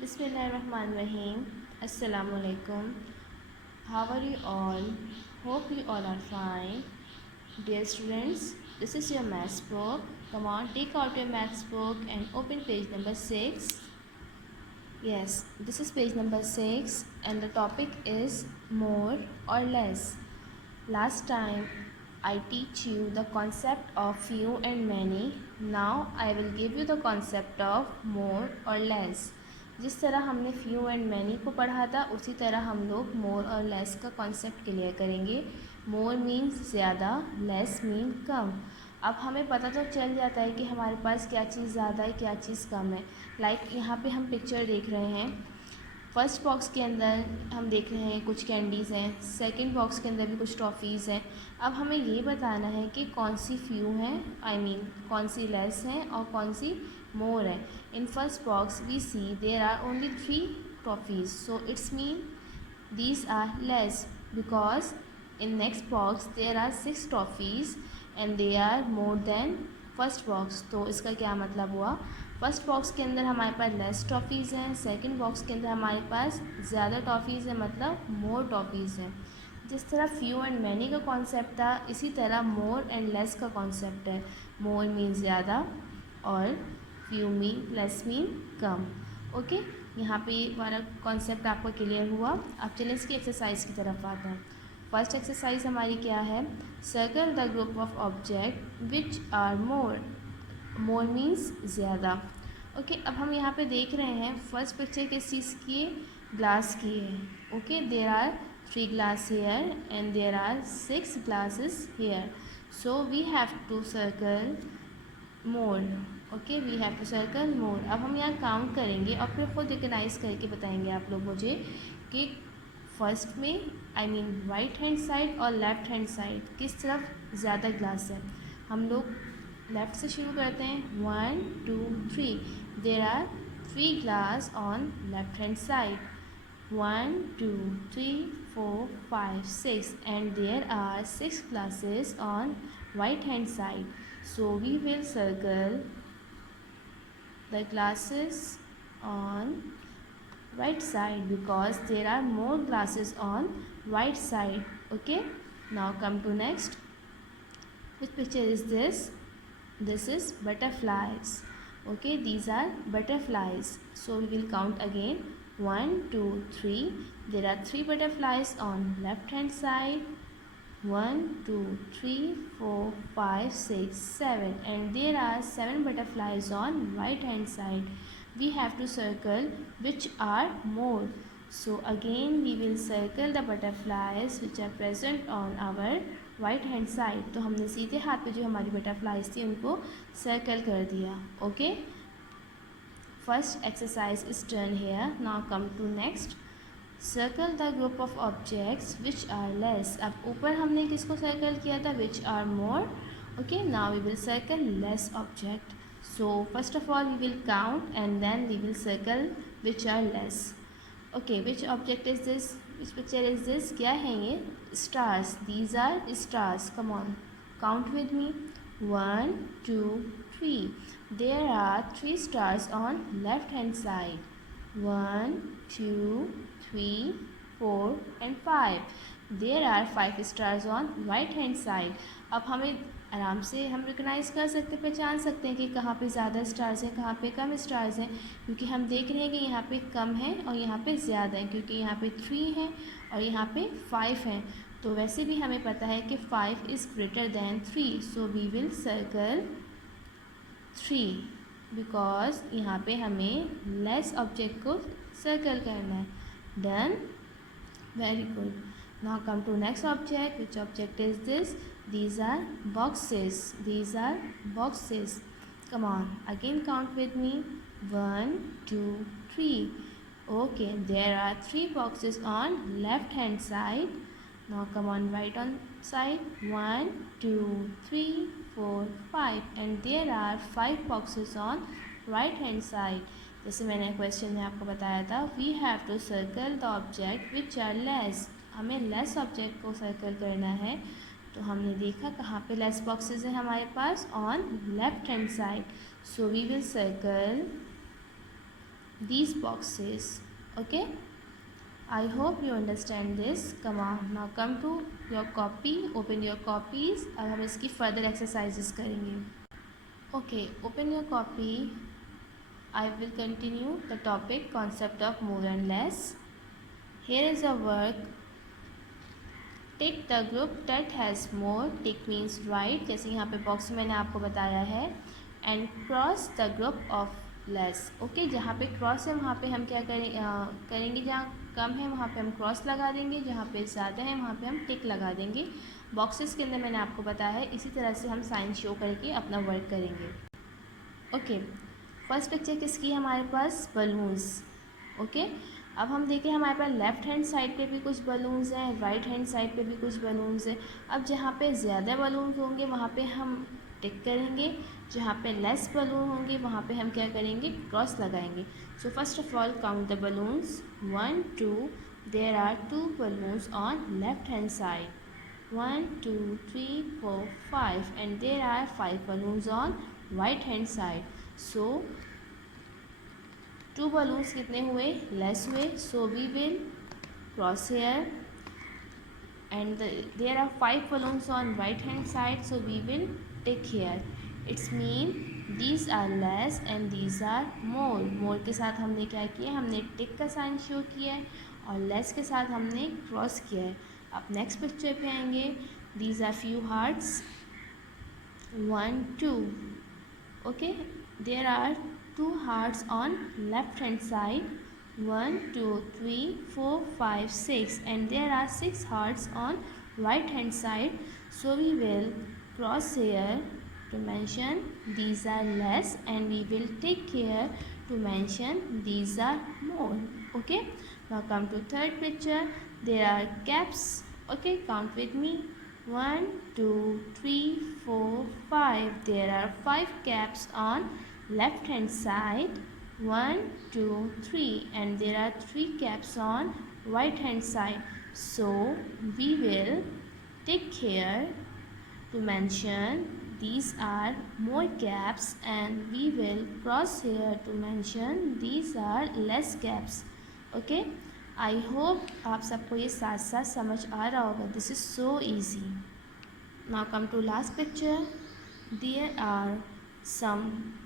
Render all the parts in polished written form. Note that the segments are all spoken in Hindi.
Bismillahirrahmanirrahim. Assalamu alaikum. How are you all? Hope you all are fine. Dear students, this is your maths book. Come on, take out your maths book and open page number 6. Yes, this is page number 6 and the topic is more or less. Last time I teach you the concept of few and many. Now I will give you the concept of more or less. जिस तरह हमने few and many को पढ़ा था उसी तरह हम लोग more और less का concept क्लियर करेंगे. more means ज़्यादा, less mean कम. अब हमें पता तो चल जाता है कि हमारे पास क्या चीज़ ज़्यादा है क्या चीज़ कम है. लाइक यहाँ पे हम पिक्चर देख रहे हैं. फर्स्ट बॉक्स के अंदर हम देख रहे हैं कुछ कैंडीज़ हैं, सेकंड बॉक्स के अंदर भी कुछ टॉफ़ीज़ हैं. अब हमें ये बताना है कि कौन सी फ्यू हैं, कौन सी लेस हैं और कौन सी मोर है. In first box we see there are only 3 toffees, so it's mean these are less because in next box there are 6 toffees and they are more than first box. तो इसका क्या मतलब हुआ, फर्स्ट बॉक्स के अंदर हमारे पास लेस टॉफ़ीज़ हैं, सेकंड बॉक्स के अंदर हमारे पास ज़्यादा टॉफ़ीज़ हैं, मतलब मोर टॉफ़ीज़ हैं. जिस तरह फ्यू एंड मैनी का कॉन्सेप्ट था इसी तरह मोर एंड लेस का कॉन्सेप्ट है. मोर मीन ज़्यादा और फ्यू मीन लेस मीन कम. ओके, यहाँ पे हमारा कॉन्सेप्ट आपका क्लियर हुआ. अब चलिए इसकी एक्सरसाइज की तरफ आते हैं. फर्स्ट एक्सरसाइज हमारी क्या है, circle the group of object which are more. More means ज़्यादा. ओके, अब हम यहाँ पे देख रहे हैं फर्स्ट पिक्चर किस चीज़ की है, ग्लास की है. Okay, there are 3 glass here and there are 6 glasses here. So we have to circle more. Okay, we have to circle more. अब हम यहाँ काउंट करेंगे और फिर खुद रिकगनाइज करके बताएंगे आप लोग मुझे कि फर्स्ट में राइट हैंड साइड और लेफ़्ट हैंड साइड किस तरफ ज़्यादा ग्लास है. हम लोग लेफ़्ट से शुरू करते हैं. 1 2 3. There are 3 glass on left hand side. 1 2 3 4 5 6 and there are 6 glasses on right hand side. So we will circle the glasses on right side because there are more glasses on right side. Okay, now come to next. Which picture is this? This is butterflies. Okay, these are butterflies. So we will count again. 1 2 3. There are 3 butterflies on left hand side. 1 2 3 4 5 6 7 and there are 7 butterflies on right hand side. We have to circle which are more. So again we will circle the butterflies which are present on our right hand side. तो हमने सीधे हाथ पे जो हमारी बटरफ्लाइज थी उनको सर्कल कर दिया. Okay, first exercise is done here. Now come to next. Circle the group of objects which are less. अब ऊपर हमने किसको सर्कल किया था, which are more. Okay, now we will circle less object. So first of all we will count and then we will circle which are less. Okay, which object is this, which picture is this, क्या है ये, stars. These are stars. Come on, count with me. 1 2 3. There are 3 stars on left hand side. 1 2 3 4 and 5. There are 5 stars on right hand side. अब हमें आराम से हम रिकगनाइज कर सकते, पहचान सकते हैं कि कहाँ पे ज़्यादा स्टार्स हैं कहाँ पे कम स्टार्स हैं, क्योंकि हम देख रहे हैं कि यहाँ पे कम है और यहाँ पे ज़्यादा है, क्योंकि यहाँ पे 3 है और यहाँ पे 5 हैं. तो वैसे भी हमें पता है कि 5 is greater than 3. So we will circle 3 because यहाँ पे हमें लेस ऑब्जेक्ट को सर्कल करना है. Done, very good. Now come to next object. Which object is this, these are boxes. These are boxes. Come on, again count with me. 1 2 3. Okay, there are 3 boxes on left hand side. Now come on, right on side. 1 2 3 4 5 and there are 5 boxes on right hand side. जैसे मैंने क्वेश्चन में आपको बताया था, we have to circle the object which are less. हमें लेस ऑब्जेक्ट को सर्कल करना है. तो हमने देखा कहाँ पे लेस बॉक्सेस हैं हमारे पास, on left hand side. So we will circle these boxes. Okay, I hope you understand this. Come on, now come to your copy, open your copies. अब हम इसकी further exercises करेंगे. Okay, open your copy. I will continue the topic concept of more and less. Here is a work. Tick the group that has more. Tick means right, जैसे यहाँ पे बॉक्स में मैंने आपको बताया है. And cross the group of less. Okay, जहाँ पे क्रॉस है वहाँ पे हम क्या करेंगे, जहाँ कम है वहाँ पे हम क्रॉस लगा देंगे, जहाँ पे ज़्यादा है वहाँ पे हम टिक लगा देंगे. बॉक्सेस के अंदर मैंने आपको बताया है, इसी तरह से हम साइन शो करके अपना वर्क करेंगे. ओके, फर्स्ट पिक्चर किसकी है हमारे पास, बलून्स. ओके, अब हम देखें हमारे पास लेफ़्ट हैंड साइड पे भी कुछ बलून्स हैं, राइट हैंड साइड पे भी कुछ बलून्स हैं. अब जहाँ पे ज़्यादा बलून्स होंगे वहाँ पे हम टिक करेंगे, जहाँ पे लेस बलून होंगे वहाँ पे हम क्या करेंगे, क्रॉस लगाएंगे. So first of all count the balloons. 1 2. There are 2 balloons on left hand side. 1 2 3 4 5 and there are 5 balloons on right hand side. So 2 balloons कितने हुए, लेस हुए. So we will cross here. And there are 5 balloons on right hand side, so we will tick here. It's mean these are less and these are more. More के साथ हमने क्या किया, हमने tick का साइन शो किया है, और less के साथ हमने क्रॉस किया है. अब नेक्स्ट पिक्चर पे आएंगे. These are few hearts. 1 2. Okay, there are 2 hearts on left hand side. 1 2 3 4 5 6 and there are 6 hearts on right hand side. So we will cross here to mention these are less, and we will tick here to mention these are more. Okay, now come to third picture. There are caps. Okay, count with me. 1 2 3 4 5. There are 5 caps on left hand side. 1 2 3 and there are 3 caps on right hand side. So we will tick here to mention these are more caps, and we will cross here to mention these are less caps. Okay, I hope आप सबको ये साथ साथ समझ आ रहा होगा. This is so easy. Now come to last picture. There are some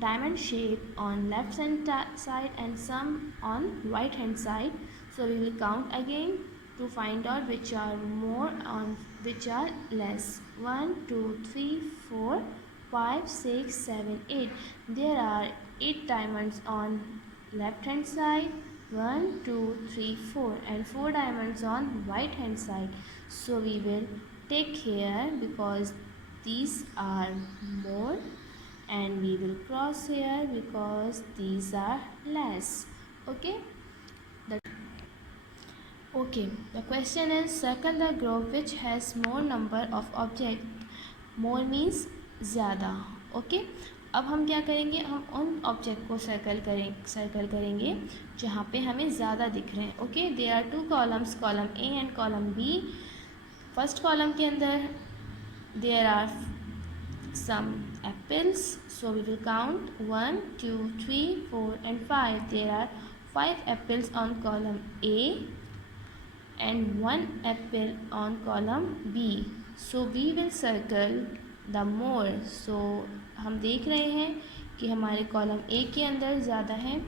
diamond shape on left hand side and some on right hand side. So we will count again to find out which are more and which are less. 1 2 3 4 5 6 7 8. There are 8 diamonds on left hand side. 1 2 3 4 and 4 diamonds on right hand side. So we will take here because these are more, and we will cross here because these are less. Okay, the question is circle the group which has more number of object. More means ज़्यादा. Okay, अब हम क्या करेंगे, हम उन ऑब्जेक्ट को सर्कल करेंगे जहाँ पे हमें ज़्यादा दिख रहे हैं. Okay, there are 2 columns, column A and column B. First column के अंदर there are some apples, so we will count 1 2 3 4 and 5. There are 5 apples on column A and 1 apple on column B. So we will circle the more. So हम देख रहे हैं कि हमारे कॉलम A के अंदर ज़्यादा है,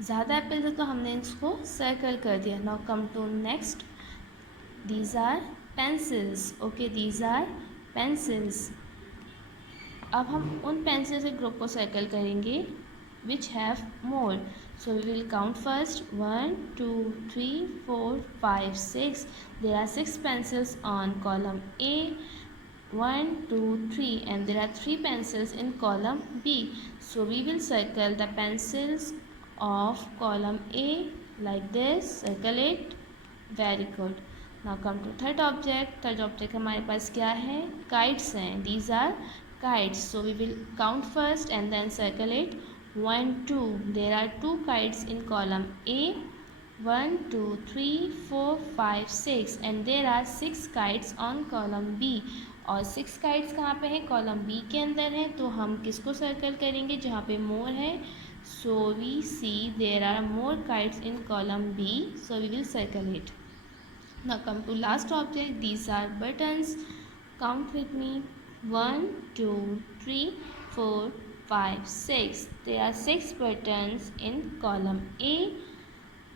ज़्यादा एप्पल्स है, तो हमने इसको सर्कल कर दिया. Now come to next. These are pencils. Okay, these are pencils. अब हम उन पेंसिल्स के ग्रुप को सर्कल करेंगे which have more. So we will count first. 1 2 3 4 5 6. There are 6 pencils on column A. 1 2 3 and there are 3 pencils in column B. So we will circle the pencils of column A like this. Circle it. Very good. Now come to third object. Third object हमारे पास क्या है, kites हैं. These are kites. So we will count first and then circle it. 1 2. There are 2 kites in column A. 1 2 3 4 5 6 and there are 6 kites on column B. और 6 kites कहाँ पे हैं, column B के अंदर है. तो हम किसको सर्कल करेंगे, जहाँ पे more है. So we see there are more kites in column B, so we will circle it. Now come to last object. These are buttons. Count with me. 1, 2, 3, 4, 5, 6. There are 6 buttons in column A.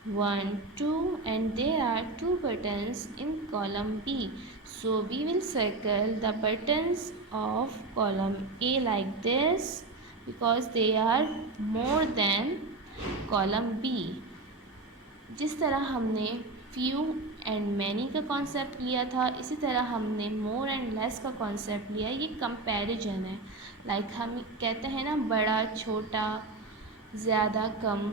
1, 2, and there are 2 buttons in column B. So we will circle the buttons of column A like this because they are more than column B. जिस तरह हमने few एंड मैनी का कॉन्सेप्ट लिया था, इसी तरह हमने मोर एंड लेस का कॉन्सेप्ट लिया। ये कंपैरिजन है। लाइक हम कहते हैं ना, बड़ा छोटा, ज़्यादा कम,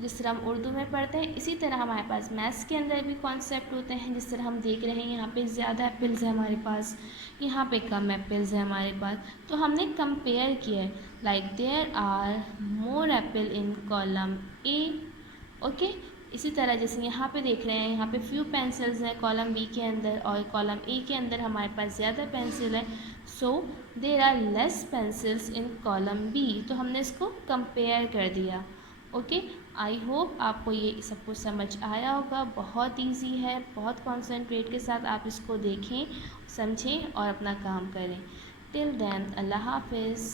जिस तरह हम उर्दू में पढ़ते हैं, इसी तरह हमारे पास मैथ्स के अंदर भी कॉन्सेप्ट होते हैं। जिस तरह हम देख रहे हैं, यहाँ पे ज़्यादा एप्पल्स है हमारे पास, यहाँ पे कम एप्पल्स है हमारे पास, तो हमने कंपेयर किया है। Like there are more apple in column A. Okay, इसी तरह जैसे यहाँ पे देख रहे हैं, यहाँ पे फ्यू पेंसिल्स हैं कॉलम बी के अंदर, और कॉलम ए के अंदर हमारे पास ज़्यादा पेंसिल है। So there are less pencils in column B. तो हमने इसको कंपेयर कर दिया। ओके, आई होप आपको ये सब कुछ समझ आया होगा। बहुत इजी है, बहुत कॉन्सेंट्रेट के साथ आप इसको देखें, समझें और अपना काम करें। टिल देन, अल्लाह हाफिज़।